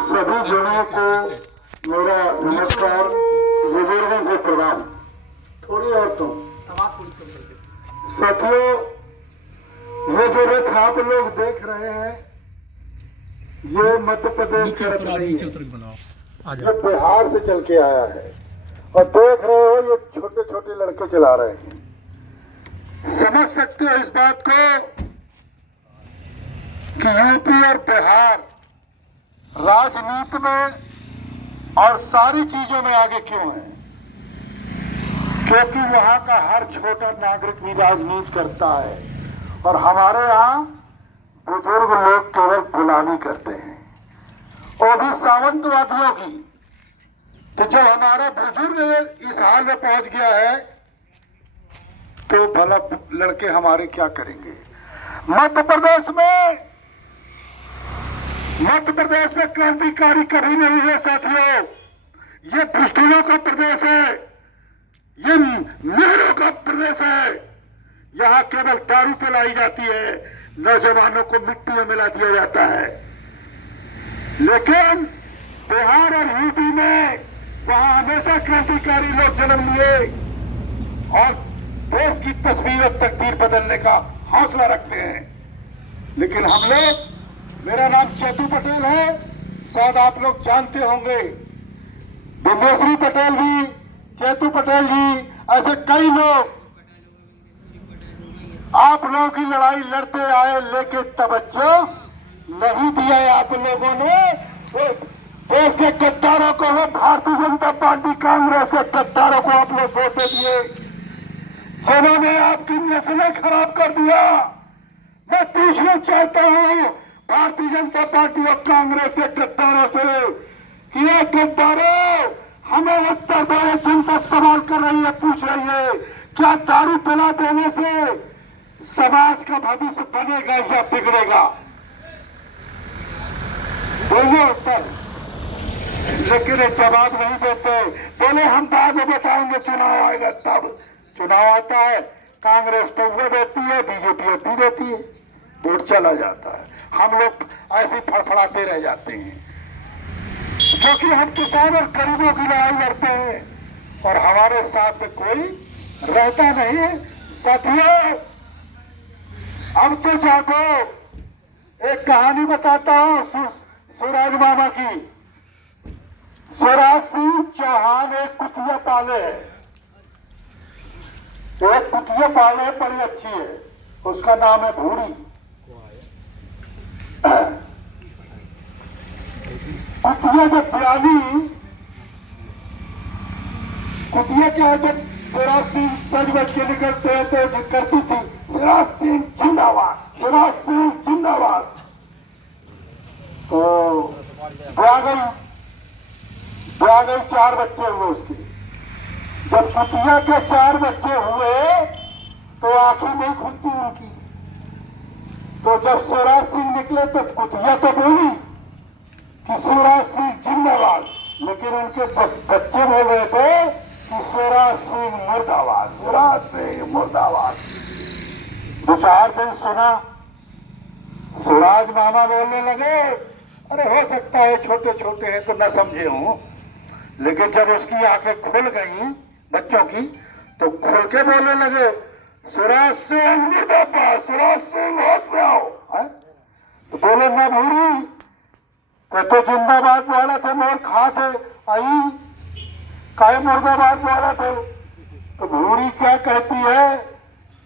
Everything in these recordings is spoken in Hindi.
सभी जनों को मेरा नमस्कार, बुजुर्गों को प्रणाम। थोड़ी और तो साथियों, ये जो रथ आप लोग देख रहे हैं, ये मध्य प्रदेश का रथ नहीं है, ये बिहार से चल के आया है। और देख रहे हो ये छोटे छोटे लड़के चला रहे हैं। समझ सकते हो इस बात को कि यूपी और बिहार राजनीति में और सारी चीजों में आगे क्यों है? क्योंकि वहां का हर छोटा नागरिक भी राजनीति करता है और हमारे यहाँ बुजुर्ग लोग केवल गुलामी करते हैं, और भी सामंतवादियों की। तो जब हमारा बुजुर्ग इस हाल में पहुंच गया है तो भला लड़के हमारे क्या करेंगे? मध्य प्रदेश में क्रांतिकारी कभी नहीं है साथियों। ये बुजदिलों का प्रदेश है, ये नेहरू का प्रदेश है। यहाँ केवल दारू पिलाई जाती है, नौजवानों को मिट्टी में मिला दिया जाता है। लेकिन बिहार और यूपी में वहां हमेशा क्रांतिकारी लोग जन्म लिए और देश की तस्वीर और तकदीर बदलने का हौसला रखते हैं। लेकिन हम लोग, मेरा नाम चेतू पटेल है, शायद आप लोग जानते होंगे। बिंदेश्वरी पटेल भी, चेतू पटेल जी, ऐसे कई लोग आप लोगों की लड़ाई लड़ते आए, लेकिन तवज्जो नहीं दिया है आप लोगों ने। देश के गद्दारों को, वो भारतीय जनता पार्टी कांग्रेस के गद्दारों को आप लोग वोट दिए, जिन्होंने आपकी नस्लें खराब कर दिया। मैं पूछना चाहता हूं भारतीय जनता पार्टी और कांग्रेस के गद्दारों से कि ये गद्दारों, हमें उत्तर दो। जनता सवाल कर रही है, पूछ रही है, क्या दारू पिला देने से समाज का भविष्य बनेगा या बिगड़ेगा? बोलिए उत्तर। लेकिन जवाब नहीं देते, बोले हम बाद में बताएंगे, चुनाव आएगा तब। चुनाव आता है, कांग्रेस पौवे देती है, बीजेपी अड्डी देती है, वोट चला जाता है। हम लोग ऐसे फड़फड़ाते रह जाते हैं क्योंकि हम किसान और गरीबों की लड़ाई लड़ते हैं और हमारे साथ कोई रहता नहीं है। साथियों, अब तो जागो। एक कहानी बताता हूं स्वराज मामा की। स्वराज सिंह चौहान एक कुतिया पाले है, एक कुतिया पाले बड़ी अच्छी है, उसका नाम है भूरी। कुतिया जब ब्याली, कुतिया क्या है, जब स्वराज सिंह सज बज के निकलते हैं तो करती थी, स्वराज सिंह जिंदाबाद, स्वराज सिंह जिंदाबाद। तो ब्याह गई, 4 बच्चे हुए उसके। जब कुतिया के 4 बच्चे हुए तो आंखें नहीं खुलती उनकी। तो जब स्वराज सिंह निकले तो कुतिया तो बोली कि स्वराज सिंह जिंदाबाद, लेकिन उनके बच्चे बोल रहे थे कि स्वराज सिंह मुर्दाबाद, स्वराज सिंह मुर्दाबाद। 2-4 दिन सुना, स्वराज मामा बोलने लगे, अरे हो सकता है छोटे छोटे हैं तो न समझे हों। लेकिन जब उसकी आंखें खुल गई बच्चों की, तो खुल के बोलने लगे, स्वराज सिंह मुर्दाबाद, स्वराज सिंह होश में आओ। तो बोले ना भूरी, तो जिंदाबाद बोला थे, मोर खा थे आई काय मुर्दाबाद बोला थे। तो भूरी क्या कहती है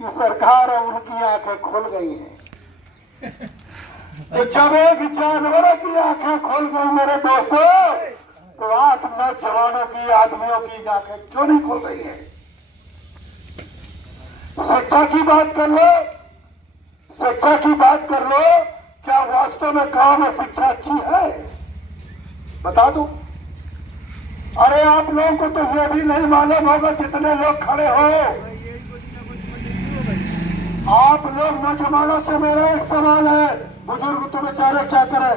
कि सरकार और उनकी आंखें खुल गई हैं। तो जब एक जानवर की आंखें खुल गई मेरे दोस्तों, तो 8-9 जवानों की, आदमियों की आंखें क्यों नहीं खुल रही है? शिक्षा की बात कर लो, शिक्षा की बात कर लो। क्या वास्तव में गांव में शिक्षा अच्छी है? बता दो। अरे आप लोगों को तो ये भी नहीं मालूम होगा, जितने लोग खड़े हो, आप लोग नौजवानों से मेरा एक सवाल है, बुजुर्ग तो बेचारे क्या करें,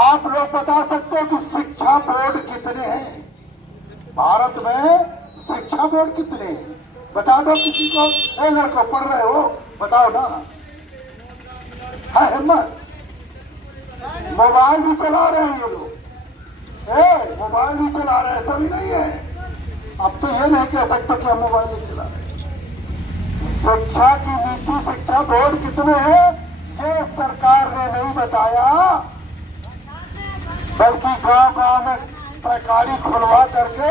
आप लोग बता सकते हो कि शिक्षा बोर्ड कितने हैं भारत में? शिक्षा बोर्ड कितने हैं? बता दो किसी को। ए लड़को, पढ़ रहे हो, बताओ ना, है हिम्मत? मोबाइल भी चला रहे हैं ये लोग, मोबाइल भी चला रहे हैं, ऐसा भी नहीं है। अब तो ये नहीं कह सकते कि हम मोबाइल नहीं चला रहे। शिक्षा की नीति, शिक्षा बोर्ड कितने हैं ये सरकार ने नहीं बताया, बल्कि गांव गांव में पैकारी खुलवा करके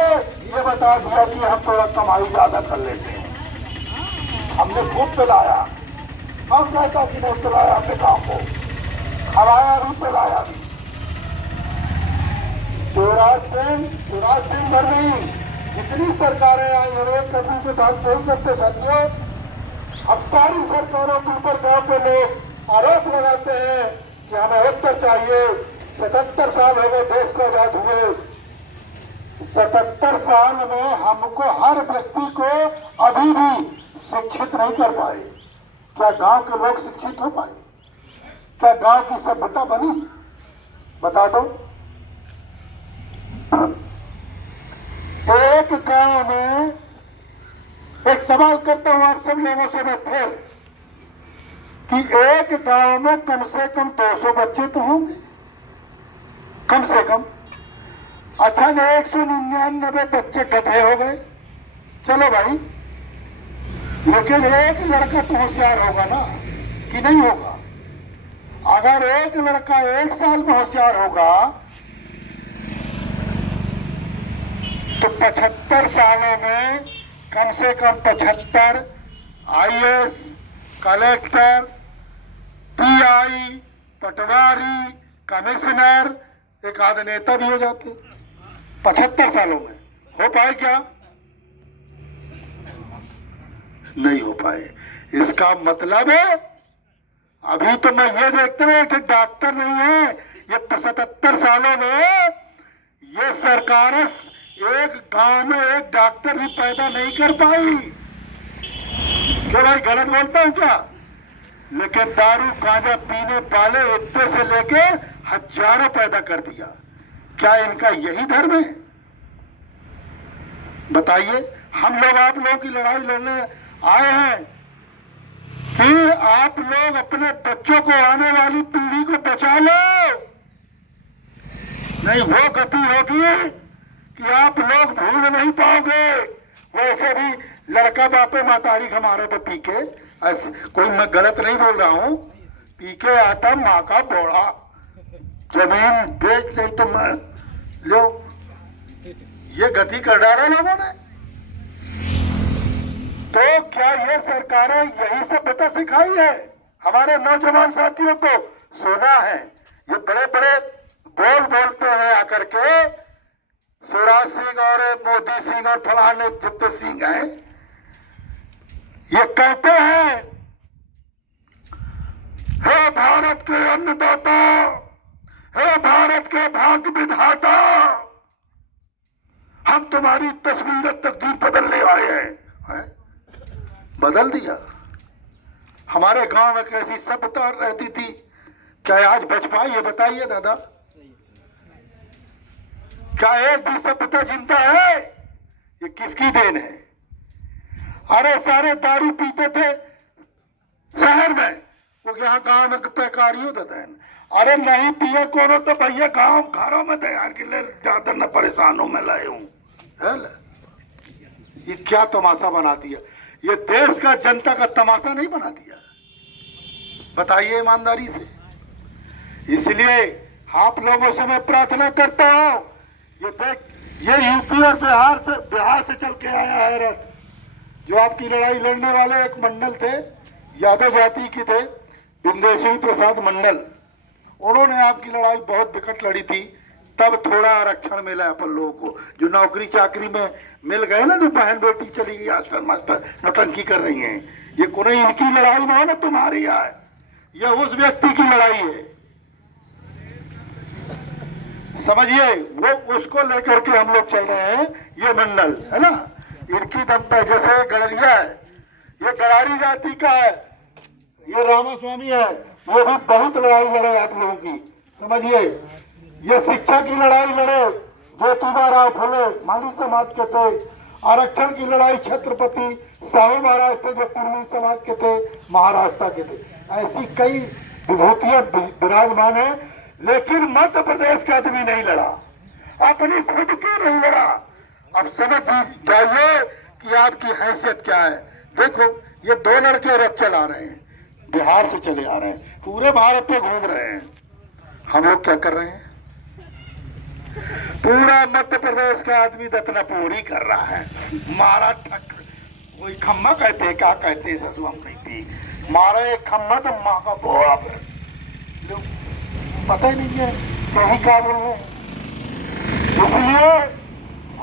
ये बता दिया कि हम थोड़ा कमाई ज्यादा कर लेते हैं। हमने खूब पिलाया, हम कहता कि नहीं पिलाया, हमने गांव को खवाया भी पिलाया भी। शिवराज सिंह भर नहीं, जितनी सरकारें आई रोज कभी के बाद फोन करते साथियों, अब सारी सरकारों के ऊपर गांव के लोग आरोप लगाते हैं कि हमें उत्तर चाहिए। 77 साल हो गए देश को आजाद हुए, 77 साल में हमको हर व्यक्ति को अभी भी शिक्षित नहीं कर पाए। क्या गांव के लोग शिक्षित हो पाए? क्या गांव की सभ्यता बनी? बता दो। एक गांव में एक सवाल करता हूं आप सब लोगों से मैं फिर, कि एक गांव में कम से कम 200 बच्चे तो होंगे, कम से कम। अच्छा ने 199 बच्चे गधे हो गए, चलो भाई, लेकिन एक लड़का तो होशियार होगा ना, कि नहीं होगा? अगर एक लड़का 1 साल में होशियार होगा तो 75 सालों में कम से कम 75 IAS, कलेक्टर, PI, पटवारी, कमिश्नर, एक आध नेता भी हो जाते 75 सालों में। हो पाए क्या? नहीं हो पाए। इसका मतलब है अभी तो मैं ये देखते हैं कि डॉक्टर नहीं है, ये 75 सालों में ये सरकार एक गांव में एक डॉक्टर भी पैदा नहीं कर पाई। क्यों भाई, गलत बोलता हूं क्या? लेकिन दारू गांजा पीने वाले इतने से लेके हजारों पैदा कर दिया। क्या इनका यही धर्म है? बताइए। हम लोग आप लोगों की लड़ाई लड़ने आए हैं कि आप लोग अपने बच्चों को, आने वाली पीढ़ी को बचा लो। नहीं वो गति होगी कि आप लोग भूल नहीं पाओगे। वैसे भी लड़का बापे मातारी हमारा तो पी के, कोई मैं गलत नहीं बोल रहा हूं, पी के आता माँ का बोड़ा, जमीन बेच नहीं तो मैं लो, ये गति कर डाला लोगों ने। तो क्या ये सरकारें यही सभ्यता सिखाई है? हमारे नौजवान साथियों को सुना है, ये बड़े बड़े बोल बोलते हैं आकर के, शिवराज सिंह और मोदी सिंह और फलाने जितने सिंह हैं, ये कहते हैं हे भारत के अन्नदाता, हे भारत के भाग्य विधाता, हम तुम्हारी तस्वीर तकदीर बदलने आए हैं। बदल दिया। हमारे गांव में कैसी सभ्यता रहती थी, क्या आज बच पाई? ये बताइए दादा, क्या एक भी सभ्यता जिंदा है? ये किसकी देन है? अरे सारे दारू पीते थे शहर में, वो यहाँ गांव में पैकारियों देते हैं। अरे नहीं पिए कोनो तो भैया गांव घरों में तैयार के लिए ज्यादा न परेशानों में लाए हूं। ये क्या तमाशा बना दिया? ये देश का, जनता का तमाशा नहीं बना दिया? बताइए ईमानदारी से। इसलिए आप लोगों से मैं प्रार्थना करता हूं, ये देख, ये यूपी और बिहार से चल के आया है रथ। जो आपकी लड़ाई लड़ने वाले एक मंडल थे, यादव जाति के थे, बिंदेश्वरी प्रसाद मंडल, उन्होंने आपकी लड़ाई बहुत विकट लड़ी थी। तब थोड़ा आरक्षण मिला अपन लोगों को। जो नौकरी चाकरी में मिल गए ना, जो बहन बेटी चली गई मास्टर मास्टर नौटंकी कर रही हैं, ये कोई इनकी लड़ाई नहीं है ना, तुम्हारी है। यह उस व्यक्ति की लड़ाई है, समझिए। वो उसको लेकर के हम लोग चल रहे हैं। ये मंडल है ना, इनकी दम पे, जैसे गड़रिया है, ये गड़ारी जाति का है, ये रामास्वामी है, वो भी बहुत लड़ाई लड़े आप लोगों की, समझिए। ये शिक्षा की लड़ाई लड़े, ज्योतिबा फुले माली समाज के थे। आरक्षण की लड़ाई छत्रपति साहू महाराज थे, जो कुर्मी समाज के थे, महाराष्ट्र के थे। ऐसी कई विभूतियां विराजमान है लेकिन मध्य प्रदेश का आदमी नहीं लड़ा, अपनी खुद की नहीं लड़ा। अब समझ जाइए कि आपकी हैसियत क्या है। देखो ये दो लड़के रथ चला रहे हैं, बिहार से चले आ रहे हैं, पूरे भारत में घूम रहे हैं। हम लोग क्या कर रहे हैं? पूरा मध्य प्रदेश का आदमी दत्तनापुरी कर रहा है, मारा ठक, कोई खम्मा कहते हैं, क्या कहते हैं ससु हम कहते, मारा एक खम्मा तो माँ का बोआ पता ही नहीं है कहीं क्या बोल रहे हैं। इसलिए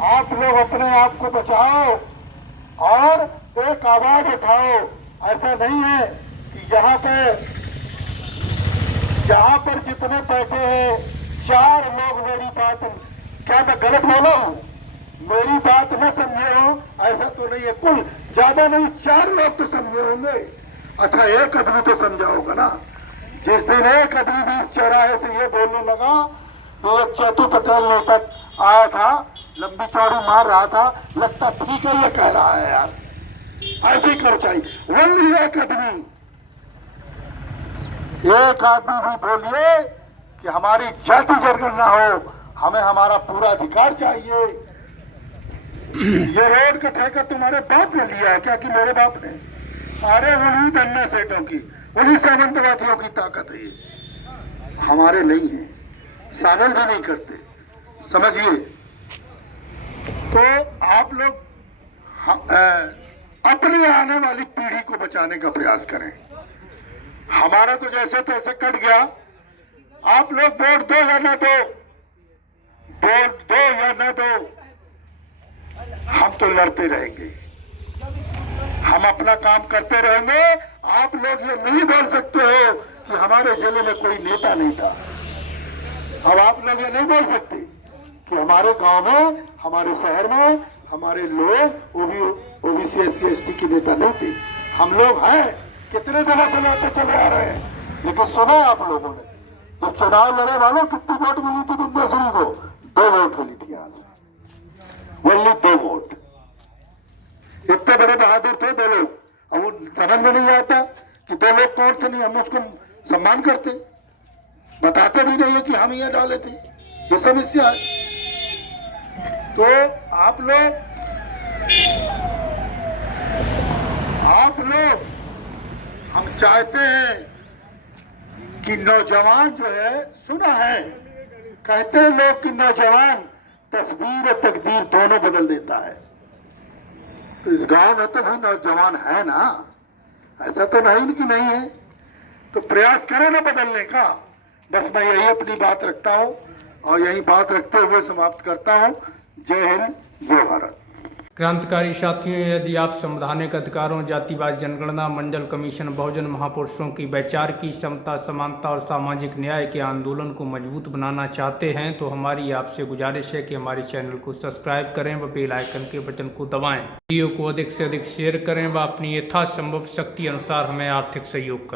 आप लोग अपने आप को बचाओ और एक आवाज उठाओ। ऐसा नहीं है कि यहाँ पर जितने बैठे हैं 4 लोग मेरी बात, क्या मैं गलत बोला हूँ? मेरी बात न समझे हो ऐसा तो नहीं है, कुल ज्यादा नहीं 4 लोग तो समझे होंगे। अच्छा एक आदमी तो समझा होगा ना। जिस दिन एक आदमी भी इस चौराहे से ये बोलने लगा तो एक चतु पटेल नेता आया था, लंबी चौड़ी मार रहा था, लगता ठीक है ये कह रहा है यार, ऐसे ही करो चाहिए। वही एक आदमी भी बोलिए कि हमारी जाति जनगणना हो, हमें हमारा पूरा अधिकार चाहिए। ये रोड का ठेका तुम्हारे बाप ने लिया है क्या कि मेरे बाप ने? अरे वही धन्ना सेठों की, वही सामंतवादियों की ताकत है, ये हमारे नहीं है, शामिल भी नहीं करते, समझिए। तो आप लोग अपने आने वाली पीढ़ी को बचाने का प्रयास करें। हमारा तो जैसे तैसे कट गया, आप लोग वोट दो या न दो, वोट दो या न दो, हम तो लड़ते रहेंगे, हम अपना काम करते रहेंगे। आप लोग ये नहीं बोल सकते हो कि हमारे जिले में कोई नेता नहीं था। अब आप लोग ये नहीं बोल सकते कि हमारे गांव में, हमारे शहर में हमारे लोग ओबीसी एससी एसटी के नेता नहीं थे। हम लोग हैं, कितने दिनों से लड़ते चले आ रहे हैं। लेकिन सुना आप लोगों ने जब चुनाव लड़े वालों कितनी वोट मिली थी विद्याश्री को? 2 वोट मिली थी, आज वही 2 वोट। इतने बड़े बहादुर थे 2 लोग। अब वो समझ में नहीं आता कि 2 लोग कौन थे। नहीं, हम उसको सम्मान करते, बताते भी नहीं है कि हम ये डाले थे, ये समस्या है। तो आप लोग हम चाहते हैं कि नौजवान जो है, सुना है कहते हैं लोग कि नौजवान तस्वीर और तकदीर दोनों बदल देता है। तो इस गांव में तो भाई नौजवान है ना, ऐसा तो नहीं कि नहीं है। तो प्रयास करें ना बदलने का। बस मैं यही अपनी बात रखता हूं और यही बात रखते हुए समाप्त करता हूं। जय हिंद, जय भारत। क्रांतिकारी साथियों, यदि आप संवैधानिक अधिकारों, जातिवाद जनगणना, मंडल कमीशन, बहुजन महापुरुषों की वैचार की समता, समानता और सामाजिक न्याय के आंदोलन को मजबूत बनाना चाहते हैं तो हमारी आपसे गुजारिश है कि हमारे चैनल को सब्सक्राइब करें व बेल आइकन के बटन को दबाएं। वीडियो को अधिक से अधिक शेयर करें व अपनी यथासंभव शक्ति अनुसार हमें आर्थिक सहयोग करें।